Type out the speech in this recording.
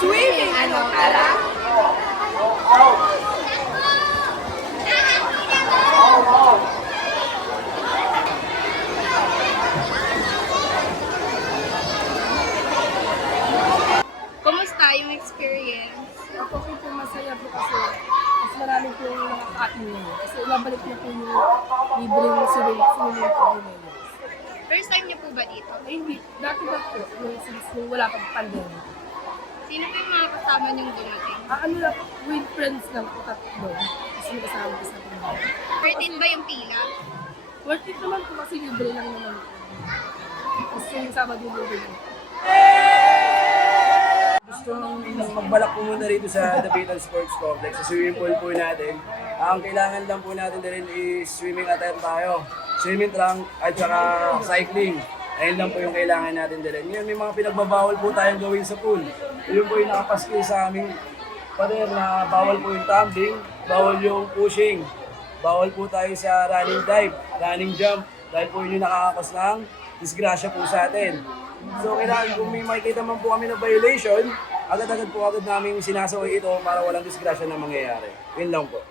Swimming, ano, tara? Kumusta yung experience? Ako po masaya po kasi mas marami po yung nakaka-atin ngayon. Kasi ibabalik na po yung libreng swimming pool ngayon. First time niyo po ba dito? Ay hindi, dati ba po, since nung wala pang pandemic. Sino po yung mga kasama niyong dumating? Ano lang po, with friends lang po tatlo. Kasi may kasama ko sa pamilya. 13 ba yung pila? Worth it naman po kasi libre lang naman po. Kasi yung Sabado yung libre po. Gusto magbalak po muna rito sa Dapitan Sports Complex, sa swimming pool po natin. Ang kailangan lang po natin din is swimming attire tayo, swimming trunk at saka cycling. Ayun lang po yung kailangan natin din. Yun, may mga pinagbabawal po tayong gawin sa pool. Yun po yung nakapaskil sa aming pader na bawal po yung tumbling, bawal yung pushing, bawal po tayo sa running dive, running jump, dahil po yun yung nakakakas ng disgrasya po sa atin. So kailangan kung may makikita man po kami na violation, agad-agad po namin sinasaway ito para walang disgrasya na mangyayari. Yun lang po.